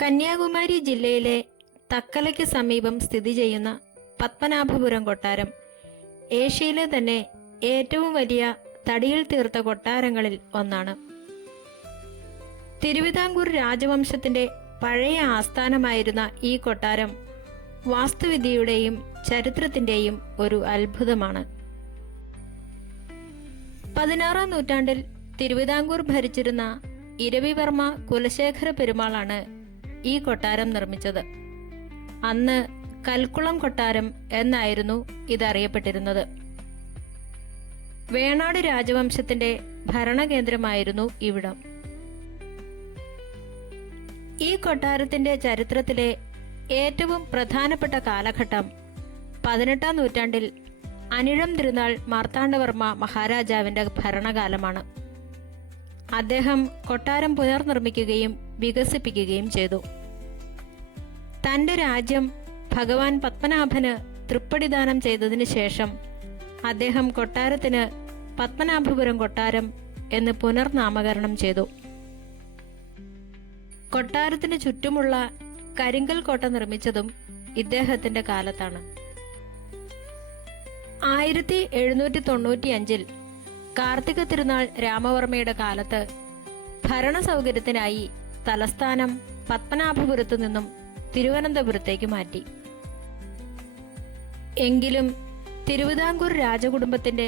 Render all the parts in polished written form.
കന്യാകുമാരി ജില്ലയിലെ തക്കലയ്ക്ക് സമീപം സ്ഥിതി ചെയ്യുന്ന പത്മനാഭപുരം കൊട്ടാരം ഏഷ്യയിലെ തന്നെ ഏറ്റവും വലിയ തടിയിൽ തീർത്ത കൊട്ടാരങ്ങളിൽ ഒന്നാണ്. തിരുവിതാംകൂർ രാജവംശത്തിന്റെ പഴയ ആസ്ഥാനമായിരുന്ന ഈ കൊട്ടാരം വാസ്തുവിദ്യയുടെയും ചരിത്രത്തിന്റെയും ഒരു അത്ഭുതമാണ്. 16-ാം നൂറ്റാണ്ടിൽ തിരുവിതാംകൂർ ഭരിച്ചിരുന്ന ഇരവിവർമ്മ കുലശേഖര പെരുമാളാണ് ഈ കൊട്ടാരം നിർമ്മിച്ചത്. അന്ന് കൽക്കുളം കൊട്ടാരം എന്നായിരുന്നു ഇതറിയപ്പെട്ടിരുന്നത്. വേണാട് രാജവംശത്തിന്റെ ഭരണകേന്ദ്രമായിരുന്നു ഇവിടം. ഈ കൊട്ടാരത്തിന്റെ ചരിത്രത്തിലെ ഏറ്റവും പ്രധാനപ്പെട്ട കാലഘട്ടം 18-ാം നൂറ്റാണ്ടിൽ അനിഴം തിരുനാൾ മാർത്താണ്ഡവർമ്മ മഹാരാജാവിന്റെ ഭരണകാലമാണ്. അദ്ദേഹം കൊട്ടാരം പുനർനിർമ്മിക്കുകയും വികസിപ്പിക്കുകയും ചെയ്തു. തന്റെ രാജ്യം ഭഗവാൻ പത്മനാഭന് തൃപ്പടിദാനം ചെയ്തതിനു ശേഷം അദ്ദേഹം കൊട്ടാരത്തിന് പത്മനാഭപുരം കൊട്ടാരം എന്ന് പുനർനാമകരണം ചെയ്തു. കൊട്ടാരത്തിന് ചുറ്റുമുള്ള കരിങ്കൽ കോട്ട നിർമ്മിച്ചതും ഇദ്ദേഹത്തിന്റെ കാലത്താണ്. 1795-ൽ കാർത്തിക തിരുനാൾ രാമവർമ്മയുടെ കാലത്ത് ഭരണസൗകര്യത്തിനായി തലസ്ഥാനം പത്മനാഭപുരത്തു നിന്നും തിരുവനന്തപുരത്തേക്ക് മാറ്റി. എങ്കിലും തിരുവിതാംകൂർ രാജകുടുംബത്തിന്റെ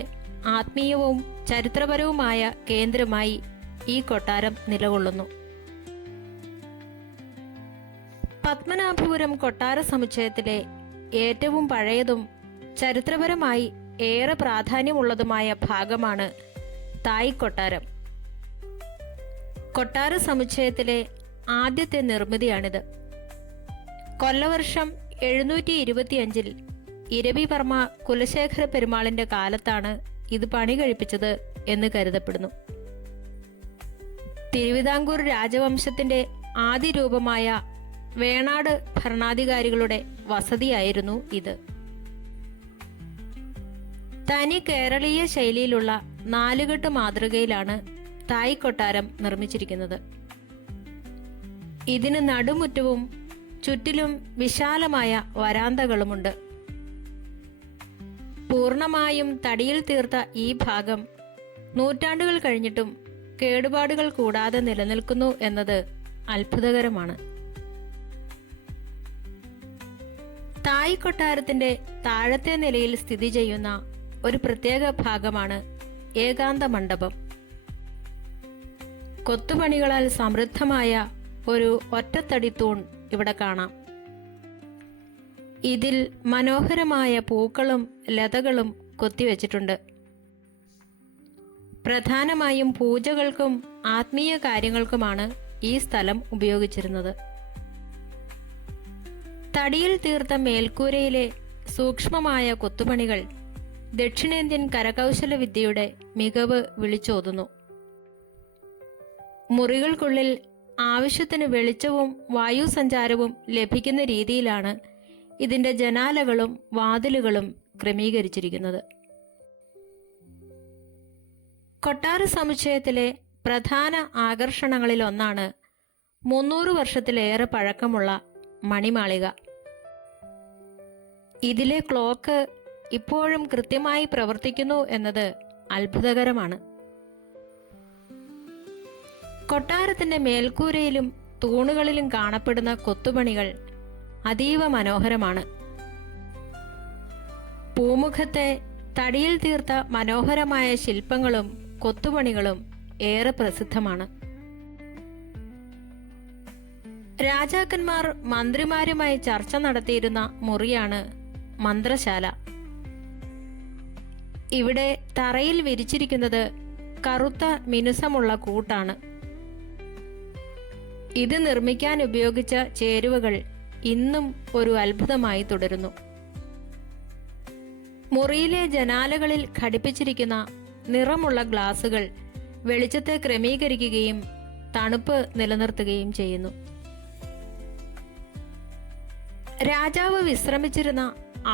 ആത്മീയവും ചരിത്രപരവുമായ കേന്ദ്രമായി ഈ കൊട്ടാരം നിലകൊള്ളുന്നു. പത്മനാഭപുരം കൊട്ടാര സമുച്ചയത്തിലെ ഏറ്റവും പഴയതും ചരിത്രപരമായി ഏറെ പ്രാധാന്യമുള്ളതുമായ ഭാഗമാണ് തായ് കൊട്ടാരം. കൊട്ടാര സമുച്ചയത്തിലെ ആദ്യത്തെ നിർമ്മിതിയാണിത്. കൊല്ലവർഷം 725-ൽ ഇരവിവർമ്മ കുലശേഖര പെരുമാളിന്റെ കാലത്താണ് ഇത് പണി കഴിപ്പിച്ചത് എന്ന് കരുതപ്പെടുന്നു. തിരുവിതാംകൂർ രാജവംശത്തിന്റെ ആദ്യ രൂപമായ വേണാട് ഭരണാധികാരികളുടെ വസതിയായിരുന്നു ഇത്. തനി കേരളീയ ശൈലിയിലുള്ള നാലുകെട്ട് മാതൃകയിലാണ് തായ് കൊട്ടാരം നിർമ്മിച്ചിരിക്കുന്നത്. ഇതിന് നടുമുറ്റവും ചുറ്റിലും വിശാലമായ വരാന്തകളുമുണ്ട്. പൂർണമായും തടിയിൽ തീർത്ത ഈ ഭാഗം നൂറ്റാണ്ടുകൾ കഴിഞ്ഞിട്ടും കേടുപാടുകൾ കൂടാതെ നിലനിൽക്കുന്നു എന്നത് അത്ഭുതകരമാണ്. തായ് കൊട്ടാരത്തിന്റെ താഴത്തെ നിലയിൽ സ്ഥിതി ചെയ്യുന്ന ഒരു പ്രത്യേക ഭാഗമാണ് ഏകാന്ത മണ്ഡപം. കൊത്തുപണികളാൽ സമൃദ്ധമായ ഒരു ഒറ്റത്തടി തൂൺ ഇവിടെ കാണാം. ഇതിൽ മനോഹരമായ പൂക്കളും ലതകളും കൊത്തിവെച്ചിട്ടുണ്ട്. പ്രധാനമായും പൂജകൾക്കും ആത്മീയ കാര്യങ്ങൾക്കുമാണ് ഈ സ്ഥലം ഉപയോഗിച്ചിരുന്നത്. തടിയിൽ തീർത്ത മേൽക്കൂരയിലെ സൂക്ഷ്മമായ കൊത്തുപണികൾ ദക്ഷിണേന്ത്യൻ കരകൗശല വിദ്യയുടെ മികവ് വിളിച്ചോതുന്നു. മുറികൾക്കുള്ളിൽ ആവശ്യത്തിന് വെളിച്ചവും വായുസഞ്ചാരവും ലഭിക്കുന്ന രീതിയിലാണ് ഇതിന്റെ ജനാലകളും വാതിലുകളും ക്രമീകരിച്ചിരിക്കുന്നത്. കൊട്ടാര സമുച്ചയത്തിലെ പ്രധാന ആകർഷണങ്ങളിലൊന്നാണ് 300 വർഷത്തിലേറെ പഴക്കമുള്ള മണിമാളിക. ഇതിലെ ക്ലോക്ക് ഇപ്പോഴും കൃത്യമായി പ്രവർത്തിക്കുന്നു എന്നത് അത്ഭുതകരമാണ്. കൊട്ടാരത്തിന്റെ മേൽക്കൂരയിലും തൂണുകളിലും കാണപ്പെടുന്ന കൊത്തുപണികൾ അതീവ മനോഹരമാണ്. പൂമുഖത്തെ തടിയിൽ തീർത്ത മനോഹരമായ ശില്പങ്ങളും കൊത്തുപണികളും ഏറെ പ്രസിദ്ധമാണ്. രാജാക്കന്മാർ മന്ത്രിമാരുമായി ചർച്ച നടത്തിയിരുന്ന മുറിയാണ് മന്ത്രശാല. ഇവിടെ തറയിൽ വിരിച്ചിരിക്കുന്നത് കറുത്ത മിനുസമുള്ള കൂട്ടാണ്. ഇത് നിർമ്മിക്കാൻ ഉപയോഗിച്ച ചേരുവകൾ ഇന്നും ഒരു അത്ഭുതമായി തുടരുന്നു. മുറിയിലെ ജനാലകളിൽ ഘടിപ്പിച്ചിരിക്കുന്ന നിറമുള്ള ഗ്ലാസുകൾ വെളിച്ചത്തെ ക്രമീകരിക്കുകയും തണുപ്പ് നിലനിർത്തുകയും ചെയ്യുന്നു. രാജാവ് വിശ്രമിച്ചിരുന്ന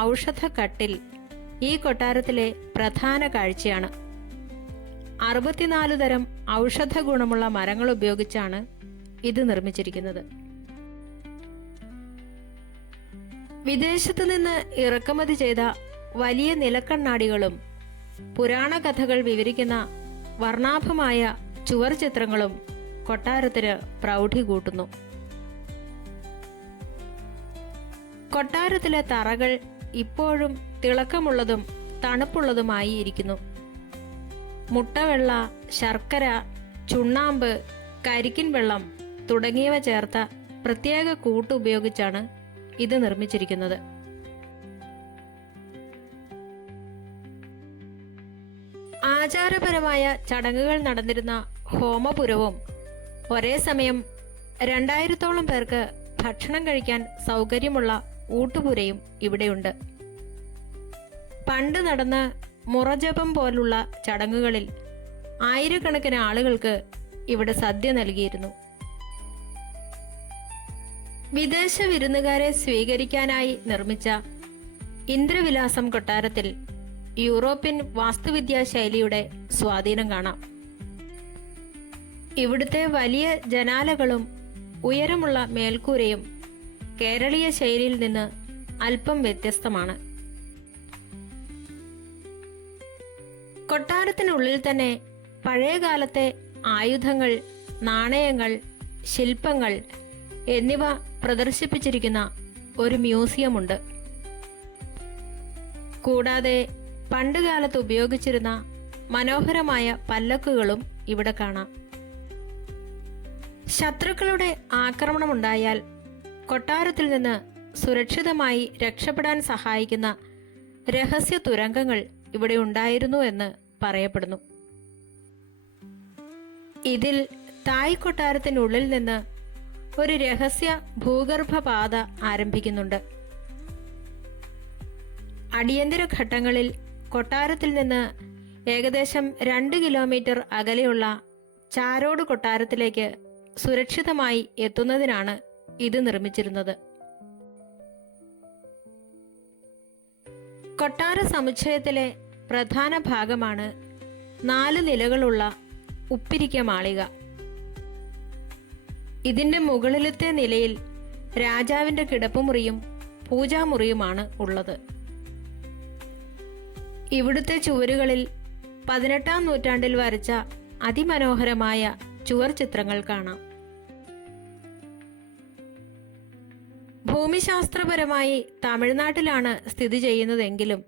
ഔഷധക്കട്ടിൽ ഈ കൊട്ടാരത്തിലെ പ്രധാന കാഴ്ചയാണ്. 64 തരം ഔഷധ ഗുണമുള്ള മരങ്ങൾ ഉപയോഗിച്ചാണ് ഇത് നിർമ്മിച്ചിരിക്കുന്നത്. വിദേശത്തു നിന്ന് ഇറക്കുമതി ചെയ്ത വലിയ നിലക്കണ്ണാടികളും പുരാണ കഥകൾ വിവരിക്കുന്ന വർണ്ണാഭമായ ചുവർ ചിത്രങ്ങളും കൊട്ടാരത്തിന് പ്രൗഢി കൂട്ടുന്നു. കൊട്ടാരത്തിലെ തറകൾ ഇപ്പോഴും തിളക്കമുള്ളതും തണുപ്പുള്ളതുമായി ഇരിക്കുന്നു. മുട്ടവെള്ള, ശർക്കര, ചുണ്ണാമ്പ്, കരിക്കിൻ വെള്ളം തുടങ്ങിയവ ചേർത്ത പ്രത്യേക കൂട്ട് ഉപയോഗിച്ചാണ് ഇത് നിർമ്മിച്ചിരിക്കുന്നത്. ആചാരപരമായ ചടങ്ങുകൾ നടന്നിരുന്ന ഹോമപുരവും ഒരേ സമയം 2000-ഓളം പേർക്ക് ഭക്ഷണം കഴിക്കാൻ സൗകര്യമുള്ള ഊട്ടുപുരയും ഇവിടെയുണ്ട്. പണ്ട് നടന്ന മുറജപം പോലുള്ള ചടങ്ങുകളിൽ ആയിരക്കണക്കിന് ആളുകൾക്ക് ഇവിടെ സദ്യ നൽകിയിരുന്നു. വിദേശ വിരുന്നുകാരെ സ്വീകരിക്കാനായി നിർമ്മിച്ച ഇന്ദ്രവിലാസം കൊട്ടാരത്തിൽ യൂറോപ്യൻ വാസ്തുവിദ്യാ ശൈലിയുടെ സ്വാധീനം കാണാം. ഇവിടുത്തെ വലിയ ജനാലകളും ഉയരമുള്ള മേൽക്കൂരയും കേരളീയ ശൈലിയിൽ നിന്ന് അല്പം വ്യത്യസ്തമാണ്. കൊട്ടാരത്തിനുള്ളിൽ തന്നെ പഴയകാലത്തെ ആയുധങ്ങൾ, നാണയങ്ങൾ, ശില്പങ്ങൾ എന്നിവ പ്രദർശിപ്പിച്ചിരിക്കുന്ന ഒരു മ്യൂസിയമുണ്ട്. കൂടാതെ പണ്ടുകാലത്ത് ഉപയോഗിച്ചിരുന്ന മനോഹരമായ പല്ലക്കുകളും ഇവിടെ കാണാം. ശത്രുക്കളുടെ ആക്രമണമുണ്ടായാൽ കൊട്ടാരത്തിൽ നിന്ന് സുരക്ഷിതമായി രക്ഷപ്പെടാൻ സഹായിക്കുന്ന രഹസ്യ തുരങ്കങ്ങൾ ഇവിടെ ഉണ്ടായിരുന്നു എന്ന് പറയപ്പെടുന്നു. ഇതിൽ തായ് കൊട്ടാരത്തിനുള്ളിൽ നിന്ന് ഒരു രഹസ്യ ഭൂഗർഭ പാത ആരംഭിക്കുന്നുണ്ട്. അടിയന്തര ഘട്ടങ്ങളിൽ കൊട്ടാരത്തിൽ നിന്ന് ഏകദേശം 2 കിലോമീറ്റർ അകലെയുള്ള ചാരോട് കൊട്ടാരത്തിലേക്ക് സുരക്ഷിതമായി എത്തുന്നതിനാണ് ഇത് നിർമ്മിച്ചിരുന്നത്. കൊട്ടാര സമുച്ചയത്തിലെ പ്രധാന ഭാഗമാണ് 4 നിലകളുള്ള ഉപ്പിരിക്ക മാളിക. ഇതിന്റെ മുകളിലത്തെ നിലയിൽ രാജാവിന്റെ കിടപ്പുമുറിയും പൂജാമുറിയുമാണ് ഉള്ളത്. ഇവിടുത്തെ ചുവരുകളിൽ 18-ാം നൂറ്റാണ്ടിൽ വരച്ച അതിമനോഹരമായ ചുവർ ചിത്രങ്ങൾ കാണാം. ഭൂമിശാസ്ത്രപരമായി തമിഴ്നാട്ടിലാണ് സ്ഥിതി ചെയ്യുന്നതെങ്കിലും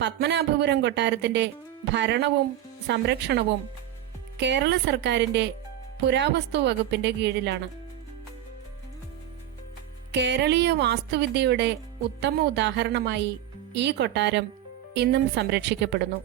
പത്മനാഭപുരം കൊട്ടാരത്തിന്റെ ഭരണവും സംരക്ഷണവും കേരള സർക്കാരിന്റെ പുരാവസ്തു വകുപ്പിന്റെ കീഴിലാണ്. കേരളീയ വാസ്തുവിദ്യയുടെ ഉത്തമ ഉദാഹരണമായി ഈ കൊട്ടാരം ഇന്നും സംരക്ഷിക്കപ്പെടുന്നു.